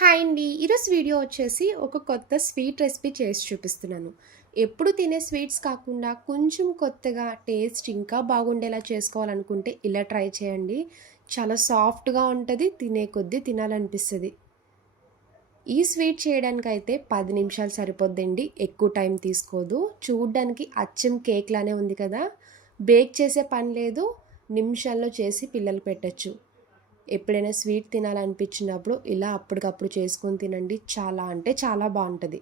Hi అండి. ఈరోజు video వచ్చేసి ఒక కొత్త స్వీట్ రెసిపీ చేసి చూపిస్తున్నాను. ఎప్పుడు తినే స్వీట్స్ కాకుండా కొంచెం కొత్తగా టేస్ట్ ఇంకా బాగుండేలా చేసుకోవాలనుకుంటే ఇలా ట్రై చేయండి. చాలా సాఫ్ట్గా ఉంటుంది తినే కొద్దీ తినాలనిపిస్తుంది. ఈ స్వీట్ చేయడానికైతే పది నిమిషాలు సరిపోద్దండి. ఎక్కువ టైం తీసుకోదు. చూడ్డానికి అచ్చం కేక్ లానే ఉంది కదా. బేక్ చేసే పని లేదు. నిమిషాల్లో చేసి పిల్లలు పెట్టచ్చు. ఎప్పుడైనా స్వీట్ తినాలనిపించినప్పుడు ఇలా అప్పటికప్పుడు చేసుకొని తినండి. చాలా అంటే చాలా బాగుంటుంది.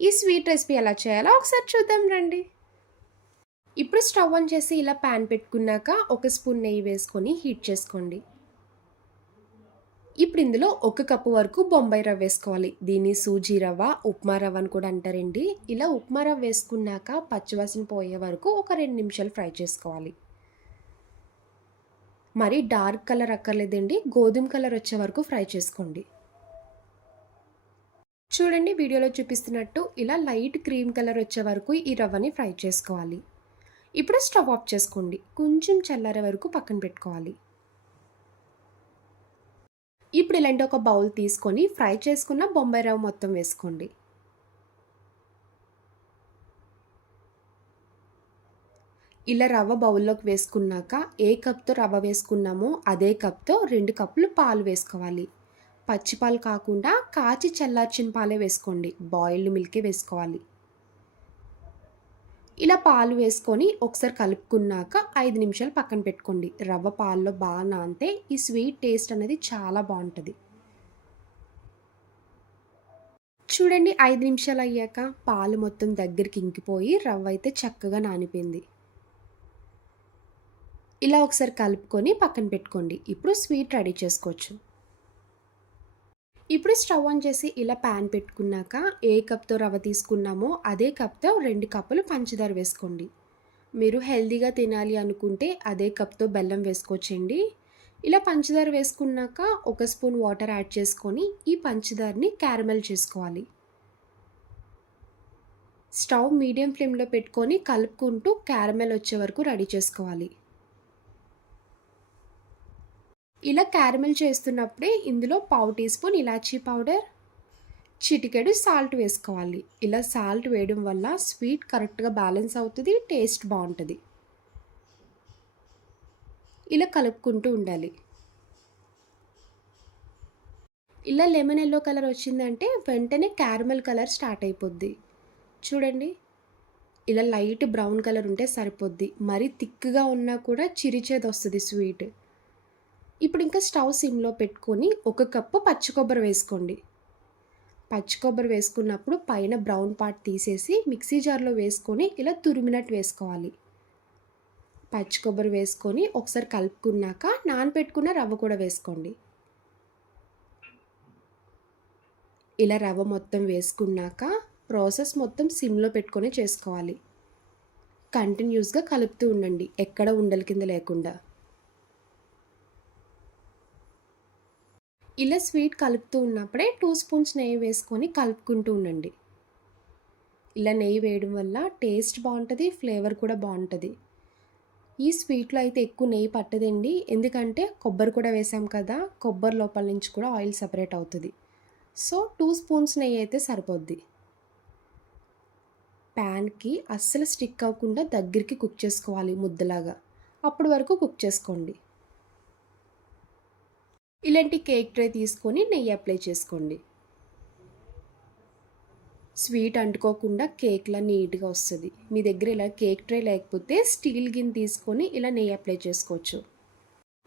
ఈ స్వీట్ రెసిపీ ఎలా చేయాలో ఒకసారి చూద్దాం రండి. ఇప్పుడు స్టవ్ ఆన్ చేసి ఇలా ప్యాన్ పెట్టుకున్నాక ఒక స్పూన్ నెయ్యి వేసుకొని హీట్ చేసుకోండి. ఇప్పుడు ఇందులో ఒక కప్పు వరకు బొంబాయి రవ్వ వేసుకోవాలి. దీన్ని సూజీ రవ్వ ఉప్మా రవ్వ అని కూడా అంటారండి. ఇలా ఉప్మా రవ్వ వేసుకున్నాక పచ్చివాసన పోయే వరకు ఒక రెండు నిమిషాలు ఫ్రై చేసుకోవాలి. మరి డార్క్ కలర్ అక్కర్లేదండి. గోధుమ కలర్ వచ్చే వరకు ఫ్రై చేసుకోండి. చూడండి వీడియోలో చూపిస్తున్నట్టు ఇలా లైట్ క్రీమ్ కలర్ వచ్చే వరకు ఈ రవ్వని ఫ్రై చేసుకోవాలి. ఇప్పుడు స్టవ్ ఆఫ్ చేసుకోండి. కొంచెం చల్లారే వరకు పక్కన పెట్టుకోవాలి. ఇప్పుడు ఇలాంటి ఒక బౌల్ తీసుకొని ఫ్రై చేసుకున్న బొంబాయి రవ్వ మొత్తం వేసుకోండి. ఇలా రవ్వ బౌల్లోకి వేసుకున్నాక ఏ కప్తో రవ్వ వేసుకున్నామో అదే కప్తో రెండు కప్పులు పాలు వేసుకోవాలి. పచ్చి పాలు కాకుండా కాచి చల్లార్చిన పాలే వేసుకోండి. బాయిల్డ్ మిల్కే వేసుకోవాలి. ఇలా పాలు వేసుకొని ఒకసారి కలుపుకున్నాక ఐదు నిమిషాలు పక్కన పెట్టుకోండి. రవ్వ పాల్లో బాగా నానితే ఈ స్వీట్ టేస్ట్ అనేది చాలా బాగుంటుంది. చూడండి ఐదు నిమిషాలు అయ్యాక పాలు మొత్తం దగ్గరికి ఇంకిపోయి రవ్వ అయితే చక్కగా నానిపోయింది. ఇలా ఒకసారి కలుపుకొని పక్కన పెట్టుకోండి. ఇప్పుడు స్వీట్ రెడీ చేసుకోవచ్చు. ఇప్పుడు స్టవ్ ఆన్ చేసి ఇలా ప్యాన్ పెట్టుకున్నాక ఏ కప్తో రవ్వ తీసుకున్నామో అదే కప్తో రెండు కప్పులు పంచదార వేసుకోండి. మీరు హెల్దీగా తినాలి అనుకుంటే అదే కప్తో బెల్లం వేసుకోవచ్చండి. ఇలా పంచదార వేసుకున్నాక ఒక స్పూన్ వాటర్ యాడ్ చేసుకొని ఈ పంచదారని క్యారమెల్ చేసుకోవాలి. స్టవ్ మీడియం ఫ్లేమ్లో పెట్టుకొని కలుపుకుంటూ క్యారమెల్ వచ్చే వరకు రెడీ చేసుకోవాలి. ఇలా క్యారమెల్ చేస్తున్నప్పుడే ఇందులో పావు టీ స్పూన్ ఇలాచీ పౌడర్ చిటికెడు సాల్ట్ వేసుకోవాలి. ఇలా సాల్ట్ వేయడం వల్ల స్వీట్ కరెక్ట్గా బ్యాలెన్స్ అవుతుంది టేస్ట్ బాగుంటుంది. ఇలా కలుపుకుంటూ ఉండాలి. ఇలా లెమన్ ఎల్లో కలర్ వచ్చిందంటే వెంటనే క్యారమెల్ కలర్ స్టార్ట్ అయిపోద్ది. చూడండి. ఇలా లైట్ బ్రౌన్ కలర్ ఉంటే సరిపోద్ది. మరీ థిక్గా ఉన్నా కూడా చిరిచేది వస్తుంది స్వీట్. ఇప్పుడు ఇంకా స్టవ్ సిమ్లో పెట్టుకొని ఒక కప్పు పచ్చి కొబ్బరి వేసుకోండి. పచ్చి కొబ్బరి వేసుకున్నప్పుడు పైన బ్రౌన్ పార్ట్ తీసేసి మిక్సీ జార్లో వేసుకొని ఇలా తురిమినట్టు వేసుకోవాలి. పచ్చి కొబ్బరి వేసుకొని ఒకసారి కలుపుకున్నాక నానపెట్టుకున్న రవ్వ కూడా వేసుకోండి. ఇలా రవ్వ మొత్తం వేసుకున్నాక ప్రాసెస్ మొత్తం సిమ్లో పెట్టుకొని చేసుకోవాలి. కంటిన్యూస్గా కలుపుతూ ఉండండి. ఎక్కడ ఉండల కింద లేకుండా. ఇలా స్వీట్ కలుపుతూ ఉన్నప్పుడే టూ స్పూన్స్ నెయ్యి వేసుకొని కలుపుకుంటూ ఉండండి. ఇలా నెయ్యి వేయడం వల్ల టేస్ట్ బాగుంటుంది ఫ్లేవర్ కూడా బాగుంటుంది. ఈ స్వీట్లో అయితే ఎక్కువ నెయ్యి పట్టదండి. ఎందుకంటే కొబ్బరి కూడా వేసాం కదా కొబ్బరి లోపల నుంచి కూడా ఆయిల్ సపరేట్ అవుతుంది. సో టూ స్పూన్స్ నెయ్యి అయితే సరిపోద్ది. ప్యాన్కి అస్సలు స్టిక్ అవ్వకుండా దగ్గరికి కుక్ చేసుకోవాలి ముద్దలాగా. అప్పటి వరకు కుక్ చేసుకోండి. ఇలాంటి కేక్ ట్రే తీసుకొని నెయ్యి అప్లై చేసుకోండి. స్వీట్ అంటుకోకుండా కేక్లా నీట్గా వస్తుంది. మీ దగ్గర ఇలా కేక్ ట్రే లేకపోతే స్టీల్ గిన్నె తీసుకొని ఇలా నెయ్యి అప్లై చేసుకోవచ్చు.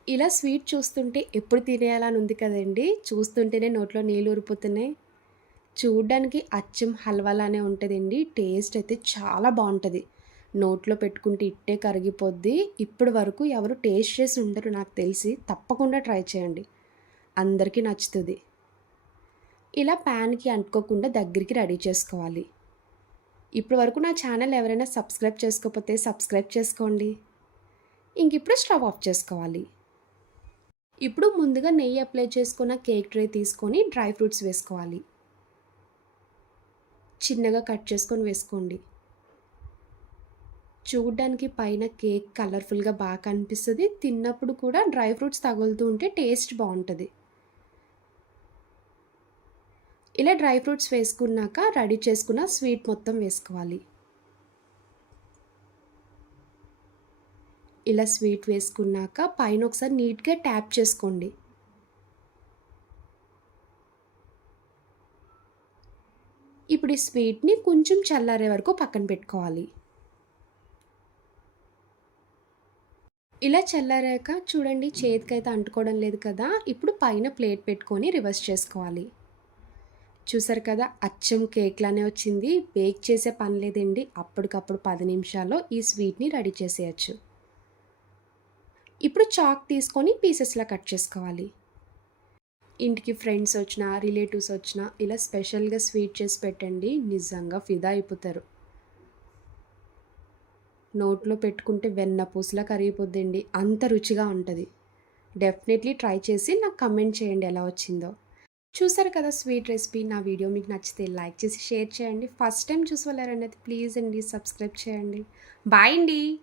ఇలా స్వీట్ చూస్తుంటే ఎప్పుడు తినేయాలని ఉంది కదండి? చూస్తుంటేనే నోట్లో నీళ్ళు ఊరిపోతున్నాయి. చూడ్డానికి అచ్చం హల్వాలానే ఉంటుందండి. టేస్ట్ అయితే చాలా బాగుంటుంది. నోట్లో పెట్టుకుంటే ఇట్టే కరిగిపోద్ది. ఇప్పటి వరకు ఎవరు టేస్ట్ చేసి ఉండరు నాకు తెలిసి. తప్పకుండా ట్రై చేయండి. అందరికీ నచ్చుతుంది. ఇలా ప్యాన్కి అంటుకోకుండా దగ్గరికి రెడీ చేసుకోవాలి. ఇప్పటి వరకు నా ఛానల్ ఎవరైనా సబ్స్క్రైబ్ చేసుకోకపోతే సబ్స్క్రైబ్ చేసుకోండి. ఇంక ఇప్పుడు స్టవ్ ఆఫ్ చేసుకోవాలి. ఇప్పుడు ముందుగా నెయ్యి అప్లై చేసుకున్న కేక్ ట్రే తీసుకొని డ్రై ఫ్రూట్స్ వేసుకోవాలి. చిన్నగా కట్ చేసుకొని వేసుకోండి. చూడ్డానికి పైన కేక్ కలర్ఫుల్గా బాగా కనిపిస్తుంది. తిన్నప్పుడు కూడా డ్రై ఫ్రూట్స్ తగులుతూ ఉంటే టేస్ట్ బాగుంటుంది. ఇలా డ్రై ఫ్రూట్స్ వేసుకున్నాక రెడీ చేసుకున్న స్వీట్ మొత్తం వేసుకోవాలి. ఇలా స్వీట్ వేసుకున్నాక పైన ఒకసారి నీట్గా ట్యాప్ చేసుకోండి. ఇప్పుడు ఈ స్వీట్ని కొంచెం చల్లారే వరకు పక్కన పెట్టుకోవాలి. ఇలా చల్లారాక చూడండి చేతికైతే అంటుకోవడం లేదు కదా ఇప్పుడు పైన ప్లేట్ పెట్టుకొని రివర్స్ చేసుకోవాలి. చూసారు కదా అచ్చం కేక్లానే వచ్చింది. బేక్ చేసే పని లేదండి. అప్పటికప్పుడు పది నిమిషాల్లో ఈ స్వీట్ని రెడీ చేసేయచ్చు. ఇప్పుడు చాక్ తీసుకొని పీసెస్లా కట్ చేసుకోవాలి. ఇంటికి ఫ్రెండ్స్ వచ్చినా రిలేటివ్స్ వచ్చినా ఇలా స్పెషల్గా స్వీట్ చేసి పెట్టండి. నిజంగా ఫిదా అయిపోతారు. నోట్లో పెట్టుకుంటే వెన్న పూసలా కరిగిపోద్దండి. అంత రుచిగా ఉంటుంది. డెఫినెట్లీ ట్రై చేసి నాకు కమెంట్ చేయండి ఎలా వచ్చిందో. చూసారు కదా స్వీట్ రెసిపీ నా వీడియో మీకు నచ్చితే లైక్ చేసి షేర్ చేయండి. ఫస్ట్ టైం చూసి వెళ్ళారనేది ప్లీజ్ అండి సబ్స్క్రైబ్ చేయండి. బాయ్ అండి.